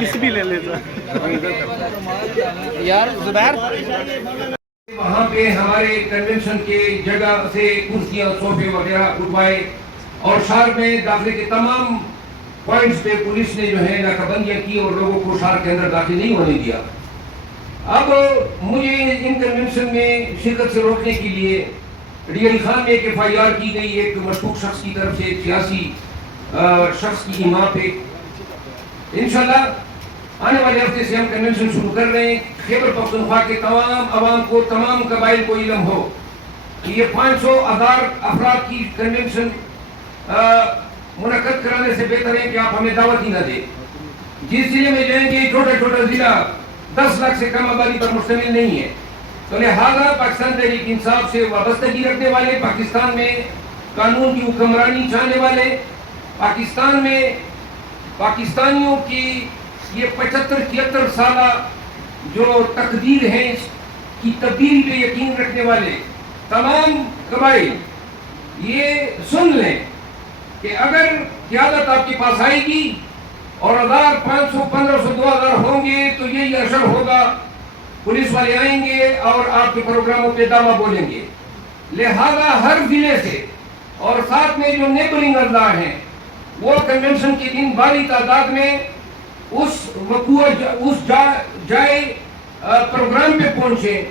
کسی بھی لے لیتا یار زبیر وہاں پہ ہمارے کنونشن کے جگہ سے کرسیاں صوفے وغیرہ اٹھوائے اور شہر میں داخلے کے تمام پوائنٹس پہ پولیس نے جو ہے ناکہ بندیاں کی اور لوگوں کو شہر کے اندر داخل نہیں ہونے دیا. اب مجھے ان کنونشن میں شرکت سے روکنے کے لیے ڈی علی خان میں ایک FIR کی گئی ایک مشکوک شخص کی طرف سے ایک سیاسی شخص کی ایما پہ. انشاءاللہ آنے والے ہفتے سے ہم کنونشن شروع کر رہے ہیں. خیبر پختونخوا کے تمام عوام کو تمام قبائل کو علم ہو کہ یہ 500,000 افراد کی کنونشن منعقد کرانے سے بہتر ہے کہ آپ ہمیں دعوت ہی نہ دیں. جس ضلع میں جائیں گے چھوٹا چھوٹا ضلع 10 لاکھ سے کم آبادی پر مشتمل نہیں ہے. تو لہٰذا پاکستان تحریک انصاف سے وابستگی رکھنے والے, پاکستان میں قانون کی حکمرانی چاہنے والے, پاکستان میں پاکستانیوں کی یہ 75-73 سالہ جو تقدیر ہے اس کی تبدیلی پہ یقین رکھنے والے تمام قبائل یہ سن لیں کہ اگر قیادت آپ کے پاس آئے گی اور 1000, 500, 1500, 2000 ہوں گے تو یہی اثر ہوگا. پولیس والے آئیں گے اور آپ کے پروگراموں پہ دعویٰ بولیں گے. لہذا ہر ضلع سے اور ساتھ میں جو نیبرنگ اضلاع ہیں وہ کنونشن کے دن بڑی تعداد میں اس جائے پروگرام پہ پہنچے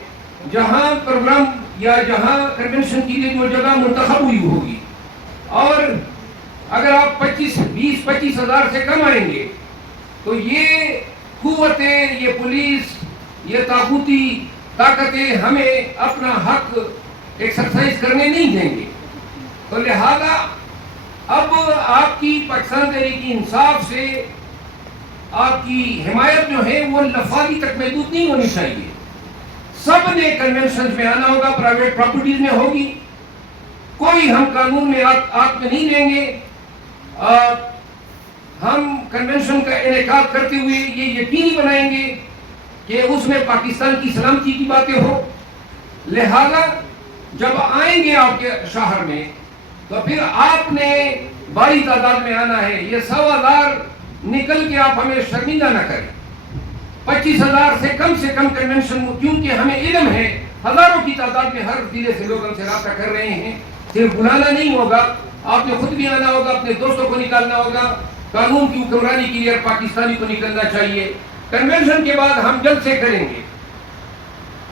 جہاں پروگرام یا جہاں کنونشن کے لیے جو جگہ منتخب ہوئی ہوگی. اور اگر آپ 20-25 ہزار سے کم آئیں گے تو یہ قوتیں, یہ پولیس, یہ طاقوتی طاقتیں ہمیں اپنا حق ایکسرسائز کرنے نہیں دیں گے. تو لہذا اب آپ کی پاکستان تحریک انصاف سے آپ کی حمایت جو ہے وہ لفاظی تک محدود نہیں ہونی چاہیے. سب نے کنونشن میں آنا ہوگا, پرائیویٹ پراپرٹیز میں ہوگی, کوئی ہم قانون میں آت میں نہیں لیں گے. ہم کنونشن کا انعقاد کرتے ہوئے یہ یقینی بنائیں گے کہ اس میں پاکستان کی سلامتی کی باتیں ہو. لہذا جب آئیں گے آپ کے شہر میں تو پھر آپ نے بڑی تعداد میں آنا ہے. یہ 100,000 نکل کے آپ ہمیں شرمندہ نہ کریں. 25,000 سے کم کنونشن, کیونکہ ہمیں علم ہے ہزاروں کی تعداد میں ہر ضلع سے لوگ ہم سے رابطہ کر رہے ہیں. صرف بلانا نہیں ہوگا, آپ نے خود بھی آنا ہوگا, اپنے دوستوں کو نکالنا ہوگا. قانون کی حکمرانی کے لیے پاکستانی کو نکلنا چاہیے. کنونشن کے بعد ہم جلد سے کریں گے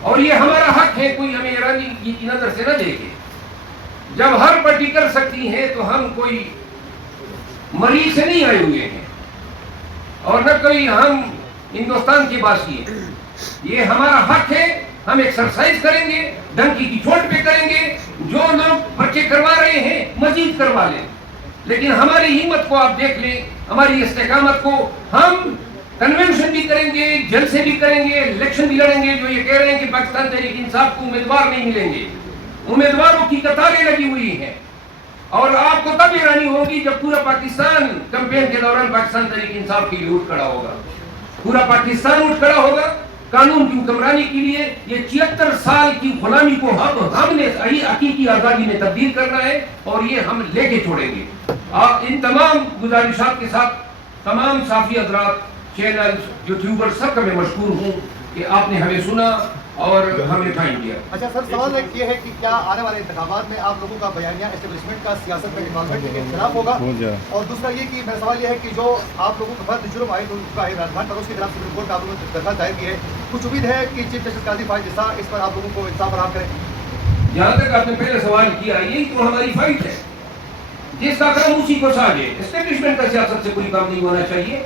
اور یہ ہمارا حق ہے, کوئی ہمیں ایرانی کی نظر سے نہ دیکھے. جب ہر پارٹی کر سکتی ہے تو ہم کوئی مریض سے نہیں آئے ہوئے ہیں اور نہ کوئی ہم ہندوستان کے باسی ہیں. یہ ہمارا حق ہے, ہم ایکسرسائز کریں گے, ڈنکی کی چوٹ پہ کریں گے. جو لوگ پرچے کروا رہے ہیں مزید کروا لیں, لیکن ہماری ہمت کو آپ دیکھ لیں, ہماری استقامت کو. ہم کنونشن بھی کریں گے, جلسے بھی کریں گے, الیکشن بھی لڑیں گے. جو یہ کہہ رہے ہیں کہ پاکستان تحریک انصاف کو امیدوار نہیں ملیں گے, امیدواروں کی قطاریں لگی ہوئی ہیں. اور آپ کو تب حیرانی ہوگی جب پورا پاکستان کیمپین کے دوران پاکستان تحریک انصاف کے لیے اٹھ کھڑا ہوگا. پورا پاکستان اٹھ کھڑا ہوگا قانون کی حکمرانی کے لیے. یہ 76 سال کی غلامی کو ہم نے حقیقی آزادی میں تبدیل کرنا ہے اور یہ ہم لے کے چھوڑیں گے. ان تمام گزارشات کے ساتھ تمام صحافی حضرات, چینلز, یوٹیوبر, سب کا میں مشکور ہوں کہ آپ نے ہمیں سنا اور ہمیں ٹائم دیا. اچھا سر, سوال ایک یہ ہے کہ کیا آنے والے انتخابات میں آپ لوگوں کا بیانیہ اسٹیبلشمنٹ کا سیاست میں انوالومنٹ کے خلاف ہوگا؟ اور دوسرا یہ کہ میرا سوال یہ ہے کہ جو آپ لوگوں کا فرد جرم عائد کا ہے راجمان فروز کی طرف سے سپریم کورٹ میں آپ لوگوں نے درخواست دائر کی ہے, کچھ امید ہے کہ چیف جسٹس قاضی فائز نثار اس پر آپ لوگوں کو انصاف فراہم کریں؟ جہاں تک آپ نے پہلے سوال کیا, یہی تو ہماری فائٹ ہے. جس کا کام اسی کو ساجے. اسٹیبلشمنٹ کا سیاست سے کوئی کام نہیں ہونا چاہیے.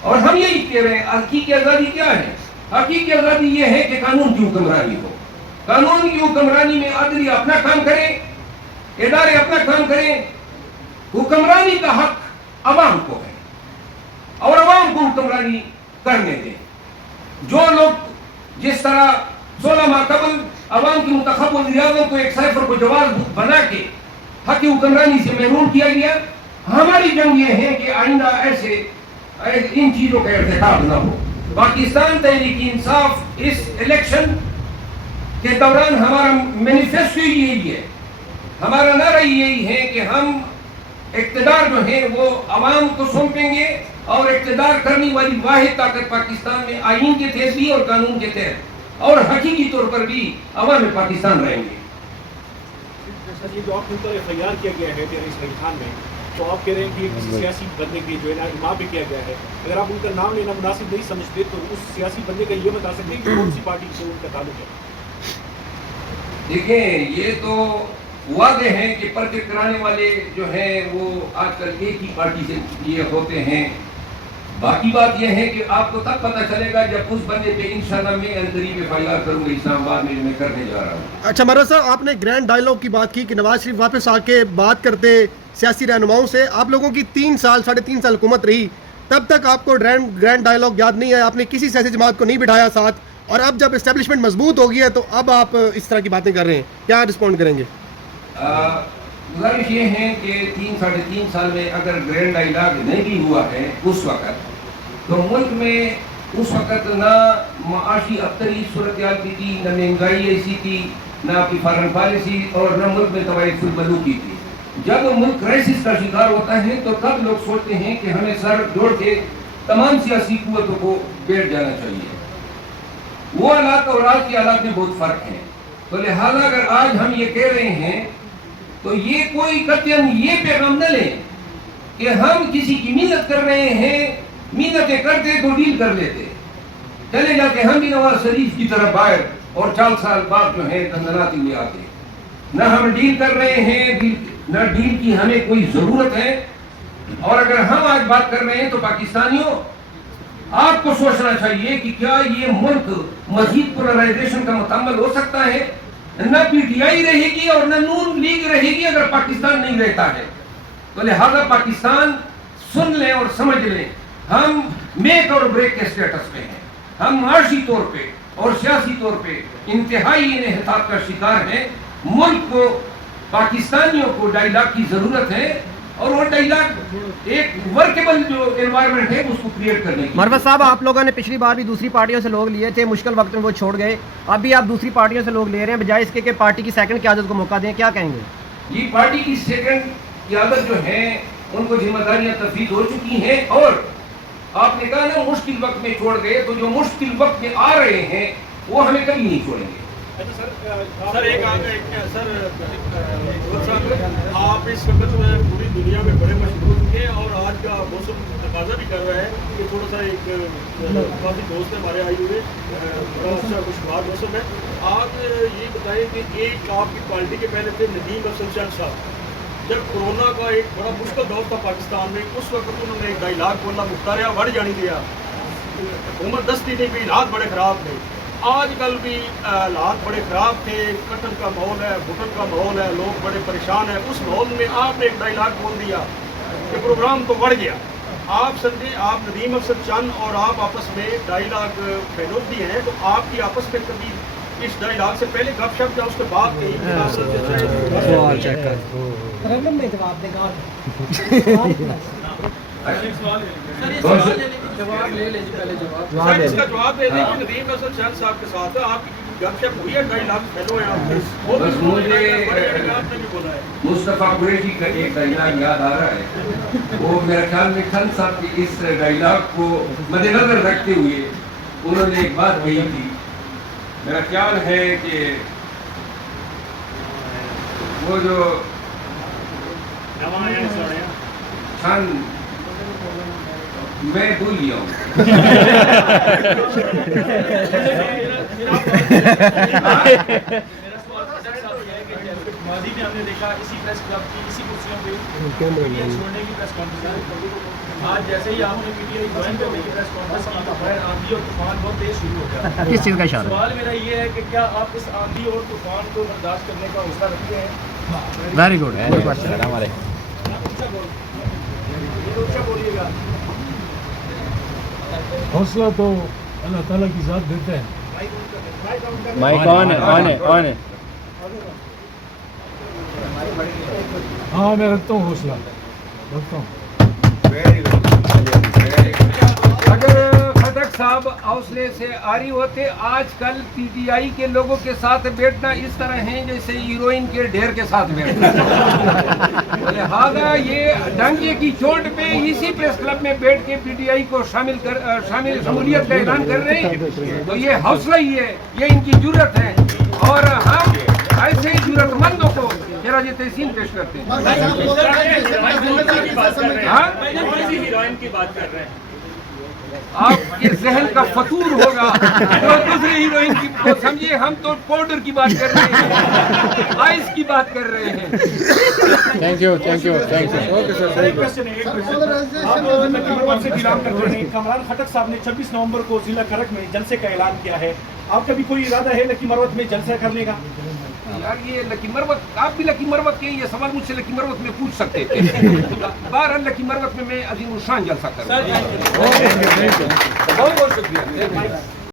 اور ہم یہی کہہ رہے ہیں حقیقی آزادی کیا ہے. حقیقی آزادی یہ ہے کہ قانون کی حکمرانی ہو. قانون کی حکمرانی میں عدلیہ اپنا کام کریں, ادارے اپنا کام کریں. حکمرانی کا حق عوام کو ہے اور عوام کو حکمرانی کرنے دیں. جو لوگ جس طرح 16 ماہ قبل عوام کی منتخب وزیراعظم کو ایک سائفر کو جواز بنا کے حق کی حکمرانی سے محروم کیا گیا, ہماری جنگ یہ ہے کہ آئندہ ایسے ان چیزوں کا ارتکاب نہ ہو. پاکستان تحریک انصاف اس الیکشن کے دوران ہمارا مینیفیسٹو یہی ہے, हमारा नारा यही है कि हम इक़्तिदार जो है वो अवाम को सौंपेंगे और इक़्तिदार करने वाली वाहिद ताकत पाकिस्तान में आईन के तहत भी और कानून के तहत और हकीकी तौर पर भी अवाम पाकिस्तान रहेंगे। सर, ये जो आपके ऊपर एफआईआर किया गया है टेररिस्ट खान में, तो आप कह रहे हैं कि किसी सियासी बंदे की जो है ना इमाम भी किया गया है, अगर आप उनका नाम लेना मुनासिब नहीं समझते तो उस सियासी बंदे का ये बता सकते हैं कि कौन सी पार्टी से उनका ताल्लुक है? देखें, ये तो वादे हैं कि पर्चे कराने वाले जो हैं वो आजकल एक ही पार्टी से ये होते हैं। बाकी बात यह है कि आपको तब पता चलेगा जब उस बंदे पे इंशाल्लाह मैं अनकरीब एफआईआर करूंगा इस्लामाबाद में, जो मैं करने जा रहा हूँ। अच्छा मरवा साहब, आपने ग्रैंड डायलॉग की बात की कि नवाज शरीफ वापस आके बात करते सियासी रहनुमाओं से। आप लोगों की 3 साल 3.5 साल हुकूमत रही, तब तक आपको ग्रैंड डायलॉग याद नहीं है, आपने किसी सियासी जमात को नहीं बिठाया साथ, और अब जब इस्टेब्लिशमेंट मजबूत हो गई है तो अब आप इस तरह की बातें कर रहे हैं, क्या रिस्पॉन्ड करेंगे? गुजारिश ये है कि 3-3.5 साल में अगर ग्रैंड डायलॉग नहीं भी हुआ है उस वक़्त, तो मुल्क में उस वक़्त ना माशी अबतरी सूरत हाल की थी, न महंगाई ऐसी थी, न आपकी फॉरेन पॉलिसी, और न मुल्क में तवाइफुल मलूकी थी। जब मुल्क क्राइसिस का शिकार होता है तो तब लोग सोचते हैं कि हमें सर जोड़ के तमाम सियासी कुव्वतों को बैठ जाना चाहिए। वो हालात और आज के हालात में बहुत फ़र्क है। तो लिहाजा अगर आज हम ये कह रहे हैं तो ये कोई कतई ये पैगाम न लें कि हम किसी की मिन्नत कर रहे हैं, मिन्नतें करते तो डील कर लेते, चले जाते हम भी नवाज शरीफ की तरफ बाहर और 4 साल बाद जो है दंदनाते हुए आते। न हम डील कर रहे हैं, न डील की हमें कोई ज़रूरत है। और अगर हम आज बात कर रहे हैं तो पाकिस्तानियों आपको सोचना चाहिए कि क्या ये मुल्क मजीद पोलराइजेशन का मुतम्मल हो सकता है? न पीटीआई रहेगी और न नून लीग रहेगी अगर पाकिस्तान नहीं रहता है। तो लिहाजा पाकिस्तान सुन लें और समझ लें, हम मेक और ब्रेक के स्टेटस पे हैं। हम माशी तौर पे और सियासी तौर पे इंतहाई इन्हिताब का शिकार हैं। मुल्क को, पाकिस्तानियों को डायलॉग की जरूरत है, और वो डायलॉग एक वर्केबल जो एनवायरनमेंट है उसको क्रिएट करने की। मरवा साहब, आप लोगों ने पिछली बार भी दूसरी पार्टियों से लोग लिए थे, मुश्किल वक्त में वो छोड़ गए, अब भी आप दूसरी पार्टियों से लोग ले रहे हैं, बजाय इसके कि पार्टी की सेकंड क़यादत को मौका दें, क्या कहेंगे? ये पार्टी की सेकंड क़यादत जो है उनको जिम्मेदारियां तफवीज़ हो चुकी हैं, और आपने कहा ना मुश्किल वक्त में छोड़ गए, तो जो मुश्किल वक्त में आ रहे हैं वो हमें कभी नहीं छोड़ेंगे। सर आप इस वक्त में पूरी दुनिया में बड़े मशहूर हैं और आज का मौसम तकाजा भी कर रहा है कि थोड़ा सा एक काफ़ी दोस्त हमारे आए हुए, बड़ा अच्छा खुशगवार मौसम है। आप ये बताएं कि एक आपकी पार्टी के पहले थे नदीम अफजल चंद साहब, जब कोरोना का एक बड़ा मुश्किल दौर था पाकिस्तान में, उस वक्त उन्होंने एक डायलॉग बोला, मुख्तारिया बढ़ जानी दिया, हुकूमत दस्ती नहीं भी, हालात बड़े ख़राब थे। आजकल भी हालात बड़े ख़राब थे, कत्ल का माहौल है, घुटन का माहौल है, लोग बड़े परेशान हैं। उस माहौल में आपने एक डायलॉग बोल दिया कि प्रोग्राम तो बढ़ गया। आप समझे, आप नदीम अफजल चंद और आप आपस में डायलॉग फैलोती हैं, तो आपकी आपस में कभी इस डायलॉग से पहले गपशप या उसके बाद कहीं जवाब ले लें इसका जवाब दे दें कि नदीम अफजल चंद साहब के साथ आपकी गपशप हुई है, डायलॉग फैलो है आपके? बस मुझे मुस्तफा कुरैशी का एक डायलॉग याद आ रहा है। वो मेरे ख्याल में खान साहब के इस डायलॉग को मद्देनजर रखते हुए उन्होंने एक बात कही थी। मेरा ख्याल है कि वो जो खान, मैं भूल गया हूँ। मादी में हमने देखा इसी प्रेस क्लब की इसी कुर्सियों पे पीटीआई छोड़ने की प्रेस कॉन्फ्रेंस, आज जैसे ही आपने पीटीआई ज्वाइन करने की प्रेस कॉन्फ्रेंस की तो फिर आंधी और तूफान बहुत तेज शुरू हो गया। किस चीज़ का इशारा? सवाल मेरा ये है कि क्या आप इस आंधी और तूफान को बर्दाश्त करने का हौसला रखते हैं? वेरी गुड क्वेश्चन हमारे। बोलिएगा। हौसला तो अल्लाह ताला की ज़ात देते हैं। माइक ऑन है। हाँ, मैं रखता हूँ हौसला, रखता हूँ। अगर खटक साहब हौसले से आरी होते, आजकल पीटीआई के लोगों के साथ बैठना इस तरह है जैसे हीरोइन के ढेर के साथ बैठना। लिहाजा ये डंके की चोट पे इसी प्रेस क्लब में बैठ के पीटीआई को शामिल शमूलियत का ऐलान कर रहे हैं, तो ये हौसला ही है, ये इनकी जुर्रत है, और हम ऐसे ही जरूरतमंदों को खिराज तहसीन पेश करते हैं। हीरोइन की बात कर रहे हैं। आपके जहन का फतूर होगा तो दूसरे हीरोइन की को समझिए, हम तो पाउडर की बात कर रहे हैं, आइस की बात कर रहे हैं। Thank you thank you thank you. एक क्वेश्चन है, आप लकी मरवत से बिलोंग करते हैं। कमरान खटक साहब ने 26 नवंबर को जिला करक में जलसे का ऐलान किया है, आपका भी कोई इरादा है लकी मरवत में जलसा करने का? यार ये लकी मरवत, आप भी लकी मरवत के ये सवाल मुझसे लकी मरवत में पूछ सकते थे। बहरहाल लकी मरवत में मैं अजीम शान जलसा करूँगा। बहुत बहुत शुक्रिया।